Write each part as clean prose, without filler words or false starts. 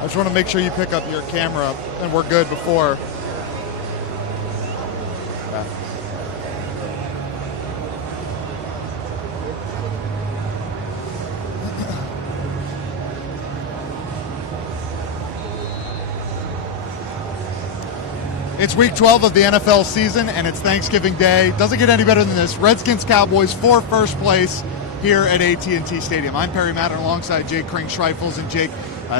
I just want to make sure you pick up your camera, and we're good before. Yeah. It's week 12 of the NFL season, and it's Thanksgiving Day. Doesn't get any better than this. Redskins Cowboys for first place here at AT&T Stadium. I'm Perry Madden alongside Jake Kring-Schreifels. And Jake,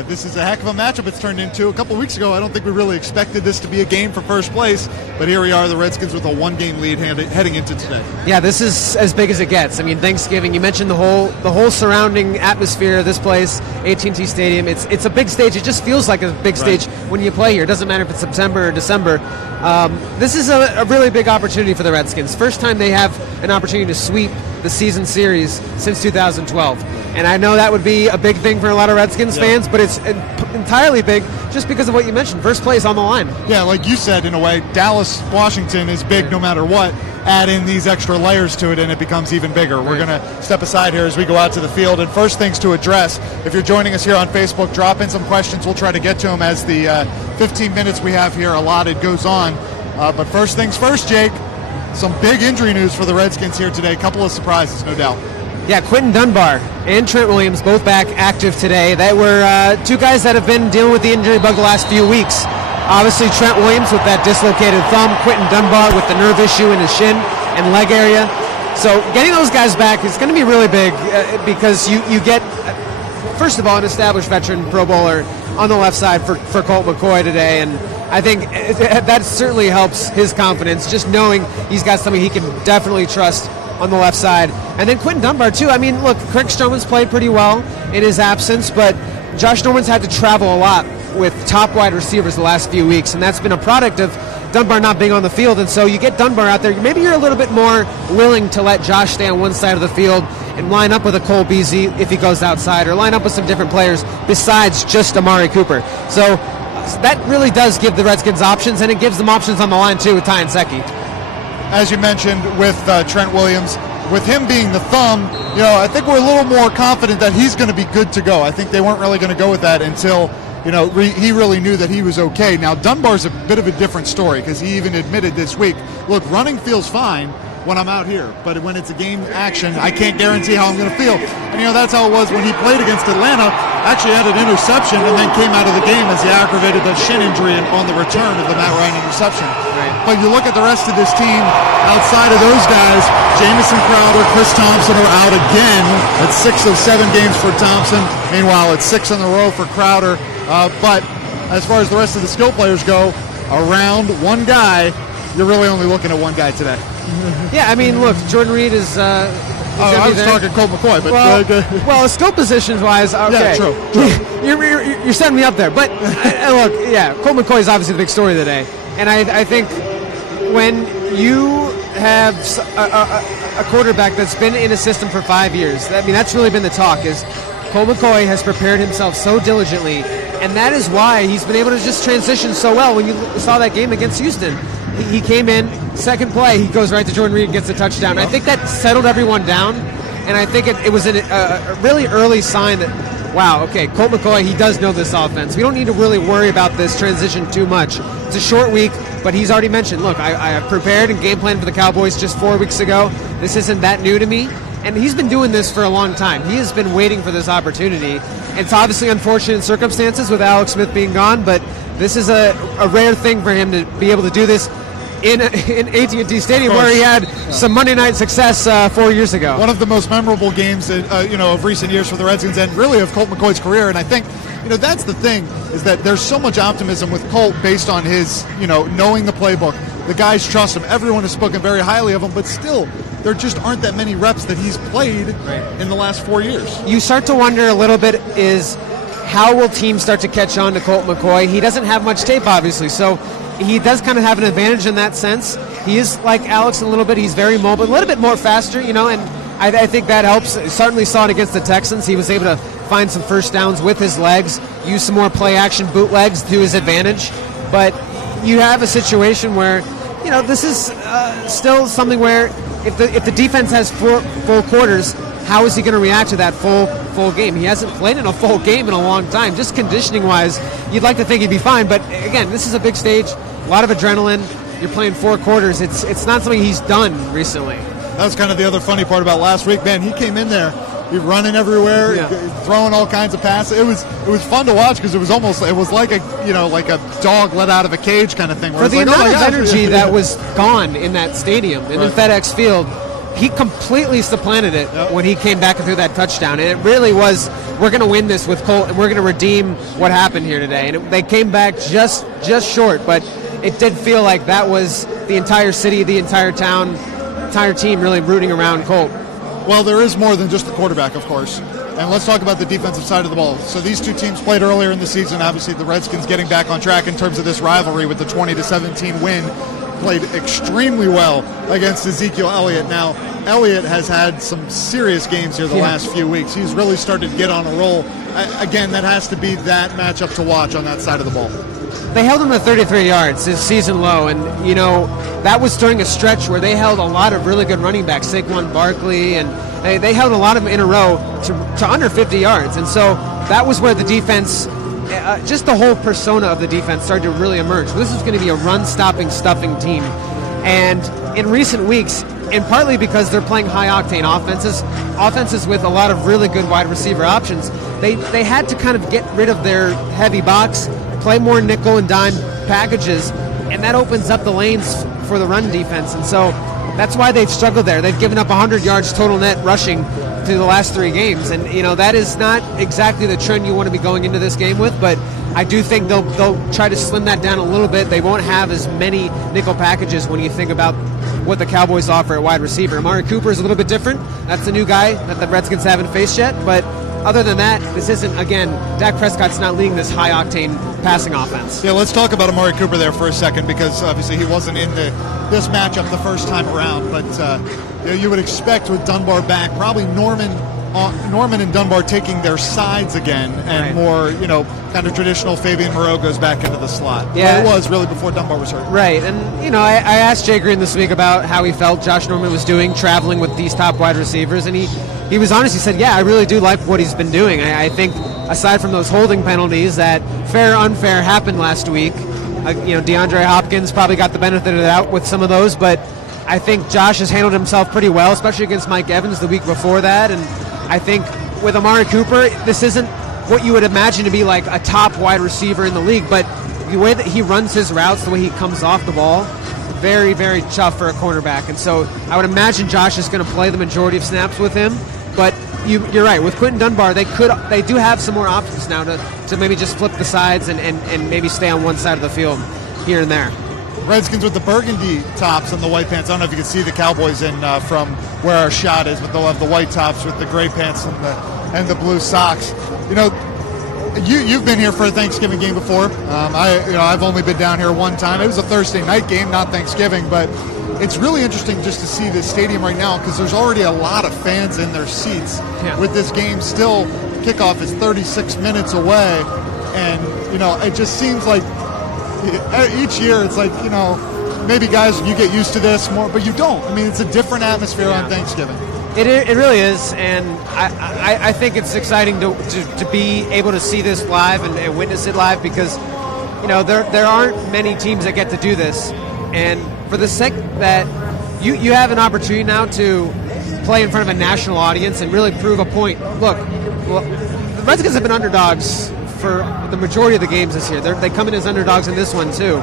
this is a heck of a matchup it's turned into. A couple weeks ago, I don't think we really expected this to be a game for first place, but here we are, the Redskins with a one-game lead heading into today. Yeah, this is as big as it gets. I mean, Thanksgiving, you mentioned the whole surrounding atmosphere of this place, AT&T Stadium. It's a big stage. It just feels like a big stage when you play here. It doesn't matter if it's September or December. This is a really big opportunity for the Redskins. First time they have an opportunity to sweep the season series since 2012. And I know that would be a big thing for a lot of Redskins fans, but it's entirely big just because of what you mentioned. First place on the line. Yeah, like you said, in a way, Dallas, Washington is big no matter what. Add in these extra layers to it, and it becomes even bigger. We're going to step aside here as we go out to the field. And first things to address, if you're joining us here on Facebook, drop in some questions. We'll try to get to them as the 15 minutes we have here allotted goes on. But first things first, Jake, some big injury news for the Redskins here today. A couple of surprises, no doubt. Yeah, Quinton Dunbar and Trent Williams both back active today. They were two guys that have been dealing with the injury bug the last few weeks. Obviously, Trent Williams with that dislocated thumb, Quinton Dunbar with the nerve issue in his shin and leg area. So getting those guys back is going to be really big because you get, first of all, an established veteran Pro Bowler on the left side for Colt McCoy today, and I think that certainly helps his confidence, just knowing he's got somebody he can definitely trust on the left side. And then Quinton Dunbar, too. I mean, look, Craig Stroman's played pretty well in his absence, but Josh Norman's had to travel a lot with top wide receivers the last few weeks, and that's been a product of Dunbar not being on the field. And so you get Dunbar out there, maybe you're a little bit more willing to let Josh stay on one side of the field and line up with a Cole Beasley if he goes outside, or line up with some different players besides just Amari Cooper. So that really does give the Redskins options, and it gives them options on the line, too, with Ty and Secchi. As you mentioned with Trent Williams, with him being the thumb, I think we're a little more confident that he's going to be good to go. I think they weren't really going to go with that until, he really knew that he was okay. Now, Dunbar's a bit of a different story because he even admitted this week, look, running feels fine when I'm out here, but when it's a game action, I can't guarantee how I'm going to feel. And, that's how it was when he played against Atlanta, actually had an interception and then came out of the game as he aggravated that shin injury on the return of the Matt Ryan interception. Right. But you look at the rest of this team, outside of those guys, Jamison Crowder, Chris Thompson are out again. It's 6 of 7 games for Thompson. Meanwhile, it's 6 in a row for Crowder. But as far as the rest of the skill players go, around one guy, you're really only looking at one guy today. Yeah, I mean, look, Jordan Reed is... I was talking Colt McCoy, but... Well, skill positions-wise, okay. Yeah, true. You're setting me up there. But, look, yeah, Colt McCoy is obviously the big story today. And I think when you have a quarterback that's been in a system for 5 years, that's really been the talk, is Colt McCoy has prepared himself so diligently, and that is why he's been able to just transition so well. When you saw that game against Houston, he came in, second play, he goes right to Jordan Reed and gets a touchdown. I think that settled everyone down, and I think it was a really early sign that, wow, okay, Colt McCoy, he does know this offense. We don't need to really worry about this transition too much. It's a short week, but he's already mentioned, look, I have prepared and game planned for the Cowboys just 4 weeks ago. This isn't that new to me. And he's been doing this for a long time. He has been waiting for this opportunity. It's obviously unfortunate circumstances with Alex Smith being gone, but this is a rare thing for him to be able to do this in AT&T Stadium, where he had some Monday night success 4 years ago. One of the most memorable games of recent years for the Redskins, and really of Colt McCoy's career. And I think that's the thing, is that there's so much optimism with Colt based on his knowing the playbook. The guys trust him. Everyone has spoken very highly of him, but still, there just aren't that many reps that he's played in the last 4 years. You start to wonder a little bit is how will teams start to catch on to Colt McCoy? He doesn't have much tape, obviously, so he does kind of have an advantage in that sense. He is like Alex a little bit. He's very mobile, a little bit more faster, and I think that helps. Certainly saw it against the Texans. He was able to find some first downs with his legs, use some more play-action bootlegs to his advantage. But you have a situation where, this is still something where if the defense has full quarters, how is he going to react to that full full game. He hasn't played in a full game in a long time. Just conditioning-wise, you'd like to think he'd be fine. But, again, this is a big stage, a lot of adrenaline. You're playing 4 quarters. It's not something he's done recently. That was kind of the other funny part about last week, man. He came in there, he's running everywhere, throwing all kinds of passes. It was fun to watch because it was like a dog let out of a cage kind of thing. For the amount of energy that was gone in that stadium and in FedEx Field, he completely supplanted it when he came back and threw that touchdown. And it really was, we're going to win this with Colt, and we're going to redeem what happened here today. And they came back just short, but it did feel like that was the entire city, the entire town, entire team really rooting around Colt. Well, there is more than just the quarterback, of course. And let's talk about the defensive side of the ball. So these two teams played earlier in the season. Obviously, the Redskins getting back on track in terms of this rivalry with the 20-17 win. Played extremely well against Ezekiel Elliott. Now, Elliott has had some serious games here the last few weeks. He's really started to get on a roll. Again, that has to be that matchup to watch on that side of the ball. They held him to 33 yards, his season low, and, that was during a stretch where they held a lot of really good running backs, Saquon Barkley, and they held a lot of them in a row to under 50 yards. And so that was where the defense, just the whole persona of the defense started to really emerge. This is going to be a run-stopping, stuffing team. And in recent weeks, and partly because they're playing high-octane offenses with a lot of really good wide receiver options, they had to kind of get rid of their heavy box, play more nickel and dime packages, and that opens up the lanes for the run defense. And so that's why they've struggled there. They've given up 100 yards total net rushing through the last 3 games. And, that is not exactly the trend you want to be going into this game with, but I do think they'll try to slim that down a little bit. They won't have as many nickel packages when you think about what the Cowboys offer at wide receiver. Amari Cooper is a little bit different. That's a new guy that the Redskins haven't faced yet, but other than that, this isn't, again, Dak Prescott's not leading this high-octane passing offense. Yeah, let's talk about Amari Cooper there for a second, because obviously he wasn't in this matchup the first time around. But you would expect with Dunbar back, probably Norman and Dunbar taking their sides again, and more, kind of traditional Fabian Moreau goes back into the slot. Yeah, well, it was really before Dunbar was hurt. Right, and I asked Jay Green this week about how he felt Josh Norman was doing traveling with these top wide receivers, and he was honest. He said, "Yeah, I really do like what he's been doing. I think aside from those holding penalties that fair unfair happened last week, DeAndre Hopkins probably got the benefit of the doubt with some of those, but I think Josh has handled himself pretty well, especially against Mike Evans the week before that, and I think with Amari Cooper, this isn't what you would imagine to be like a top wide receiver in the league, but the way that he runs his routes, the way he comes off the ball, very, very tough for a cornerback. And so I would imagine Josh is going to play the majority of snaps with him. But you're right. With Quinton Dunbar, they do have some more options now to maybe just flip the sides and maybe stay on one side of the field here and there. Redskins with the burgundy tops and the white pants. I don't know if you can see the Cowboys in from where our shot is, but they'll have the white tops with the gray pants and the blue socks. You've been here for a Thanksgiving game before. I've only been down here one time. It was a Thursday night game, not Thanksgiving, but it's really interesting just to see this stadium right now, because there's already a lot of fans in their seats. With this game still, kickoff is 36 minutes away, and it just seems like each year it's like, maybe guys, you get used to this more, but you don't. I mean, it's a different atmosphere on Thanksgiving. It really is, and I think it's exciting to be able to see this live and witness it live, because there aren't many teams that get to do this, and for the sake that you have an opportunity now to play in front of a national audience and really prove a point. Look, the Redskins have been underdogs for the majority of the games this year. They come in as underdogs in this one too.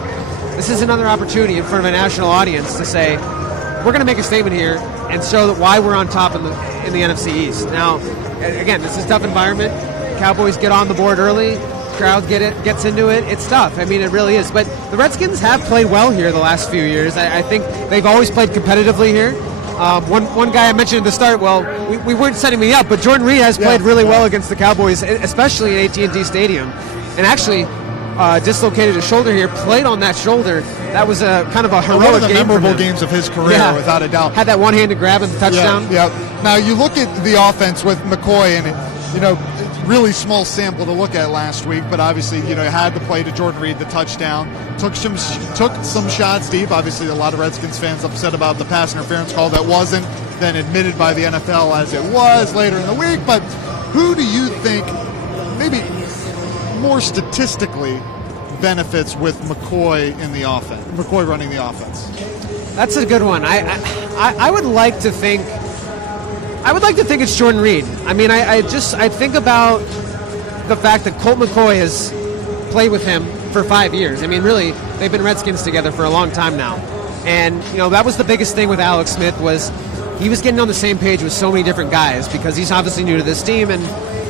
This is another opportunity in front of a national audience to say, we're going to make a statement here and show that why we're on top in the NFC East. Now, again, this is a tough environment. Cowboys get on the board early. Crowd gets into it. It's tough. I mean, it really is. But the Redskins have played well here the last few years. I think they've always played competitively here. One guy I mentioned at the start, we weren't setting me up, but Jordan Reed has played really well against the Cowboys, especially at AT&T Stadium. And actually dislocated his shoulder here, played on that shoulder. That was a kind of a heroic game. One of the memorable games of his career, without a doubt. Had that one-handed grab and the touchdown. Yeah. Now, you look at the offense with McCoy, and, really small sample to look at last week, but obviously, had to play to Jordan Reed the touchdown. Took some shots deep. Obviously, a lot of Redskins fans upset about the pass interference call that wasn't then admitted by the NFL as it was later in the week. But Who do you think maybe more statistically benefits with McCoy in the offense? McCoy running the offense. That's a good one. I would like to think. I would like to think it's Jordan Reed. I mean, I think about the fact that Colt McCoy has played with him for 5 years. I mean, really, they've been Redskins together for a long time now. And, that was the biggest thing with Alex Smith was he was getting on the same page with so many different guys because he's obviously new to this team. And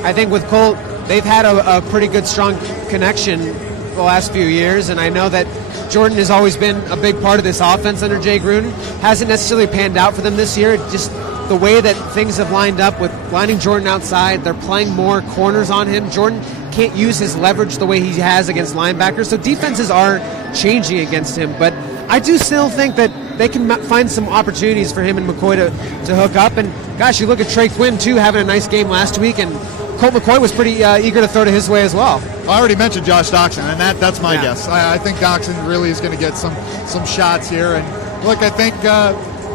I think with Colt, they've had a pretty good, strong connection the last few years. And I know that Jordan has always been a big part of this offense under Jay Gruden. Hasn't necessarily panned out for them this year. Just the way that things have lined up with lining Jordan outside, they're playing more corners on him. Jordan can't use his leverage the way he has against linebackers, so defenses are changing against him. But I do still think that they can find some opportunities for him and McCoy to hook up. And, gosh, you look at Trey Quinn, too, having a nice game last week, and Colt McCoy was pretty eager to throw to his way as well. I already mentioned Josh Doxson, and that's my guess. I think Doxson really is going to get some shots here. And, look, I think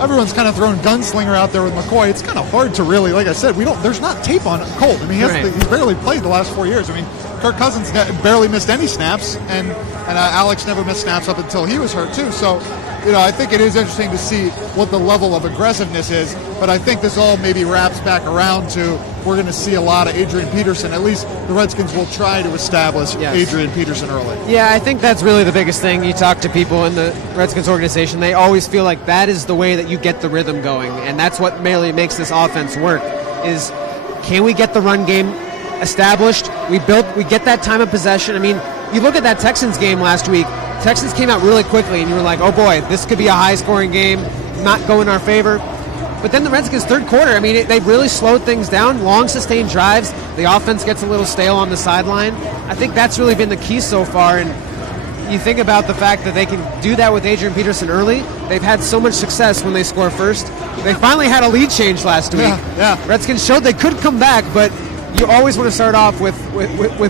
everyone's kind of throwing gunslinger out there with McCoy. It's kind of hard to really, like I said, there's not tape on Colt. I mean, he's barely played the last 4 years. I mean, Kirk Cousins barely missed any snaps, and Alex never missed snaps up until he was hurt too. So, I think it is interesting to see what the level of aggressiveness is. But I think this all maybe wraps back around to we're going to see a lot of Adrian Peterson. At least the Redskins will try to establish Adrian Peterson early. Yeah, I think that's really the biggest thing. You talk to people in the Redskins organization, they always feel like that is the way that you get the rhythm going, and that's what really makes this offense work. Is can we get the run game established? We get that time of possession. I mean, you look at that Texans game last week. Texans came out really quickly, and you were like, oh boy, this could be a high-scoring game, not go in our favor. But then the Redskins' third quarter, I mean, they really slowed things down, long sustained drives. The offense gets a little stale on the sideline. I think that's really been the key so far. And you think about the fact that they can do that with Adrian Peterson early. They've had so much success when they score first. They finally had a lead change last week. Yeah. Redskins showed they could come back, but you always want to start off with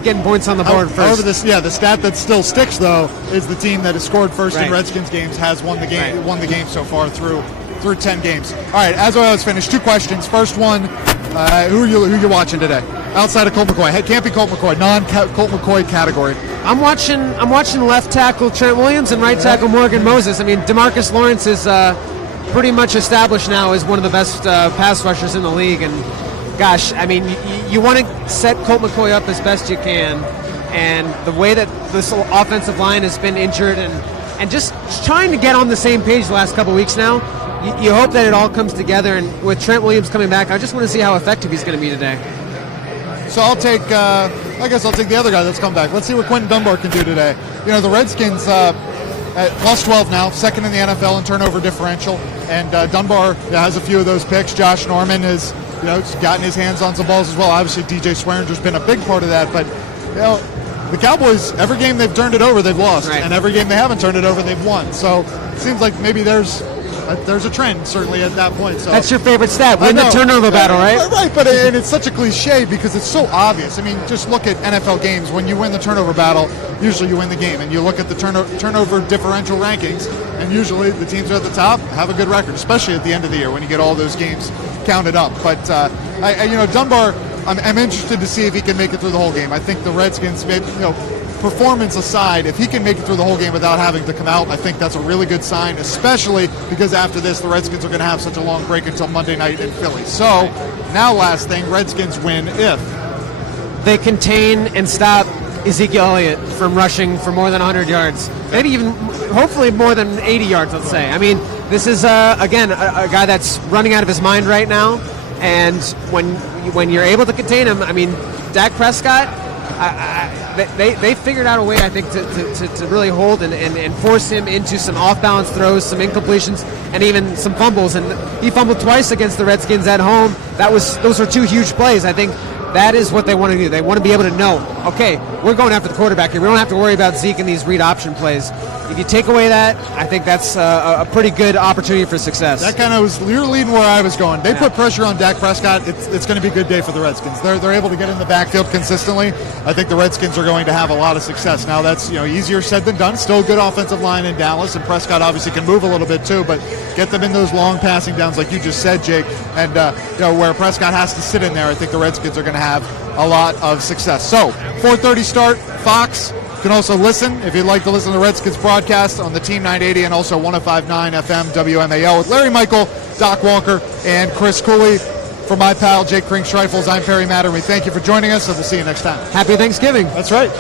getting points on the board first. However, the stat that still sticks, though, is the team that has scored first in Redskins games has won the game. Won the game so far through 10 games. All right, as I was finished, 2 questions. First one, who are you watching today? Outside of Colt McCoy, it can't be Colt McCoy. Non-Colt McCoy category. I'm watching left tackle Trent Williams and right tackle Morgan Moses. I mean, DeMarcus Lawrence is pretty much established now as one of the best pass rushers in the league. And gosh, I mean, you want to set Colt McCoy up as best you can. And the way that this offensive line has been injured and just trying to get on the same page the last couple weeks now, you hope that it all comes together. And with Trent Williams coming back, I just want to see how effective he's going to be today. So I'll take, I guess I'll take the other guy that's come back. Let's see what Quentin Dunbar can do today. The Redskins at plus 12 now, second in the NFL in turnover differential, and Dunbar has a few of those picks. Josh Norman has, gotten his hands on some balls as well. Obviously, DJ Swearinger's been a big part of that, but the Cowboys, every game they've turned it over, they've lost, and every game they haven't turned it over, they've won. So it seems like maybe there's a trend, certainly, at that point. So that's your favorite stat, win the turnover battle, right? Right, but and it's such a cliche because it's so obvious. I mean, just look at NFL games. When you win the turnover battle, usually you win the game. And you look at the turnover differential rankings, and usually the teams are at the top have a good record, especially at the end of the year when you get all those games counted up. But, Dunbar, I'm interested to see if he can make it through the whole game. I think the Redskins, maybe, performance aside, if he can make it through the whole game without having to come out, I think that's a really good sign, especially because after this, the Redskins are going to have such a long break until Monday night in Philly. So, now last thing, Redskins win if they contain and stop Ezekiel Elliott from rushing for more than 100 yards. Maybe even, hopefully, more than 80 yards, let's say. I mean, this is, again, a guy that's running out of his mind right now. And when you're able to contain him, I mean, Dak Prescott, they figured out a way, I think, to really hold and force him into some off-balance throws, some incompletions, and even some fumbles. And he fumbled twice against the Redskins at home. Those were 2 huge plays. I think that is what they want to do. They want to be able to know, okay, we're going after the quarterback here. We don't have to worry about Zeke and these read option plays. If you take away that, I think that's a pretty good opportunity for success. That kind of was, you're leading where I was going. They put pressure on Dak Prescott. It's going to be a good day for the Redskins. They're able to get in the backfield consistently. I think the Redskins are going to have a lot of success. Now that's easier said than done. Still a good offensive line in Dallas, and Prescott obviously can move a little bit too. But get them in those long passing downs, like you just said, Jake, and where Prescott has to sit in there. I think the Redskins are going to have a lot of success. So 4:30 start, Fox. You can also listen, if you'd like to listen to the Redskins broadcast, on the Team 980 and also 105.9 FM WMAL with Larry Michael, Doc Walker, and Chris Cooley. For my pal, Jake Krink-Streifels, I'm Perry Matter. We thank you for joining us, and we'll see you next time. Happy Thanksgiving. That's right.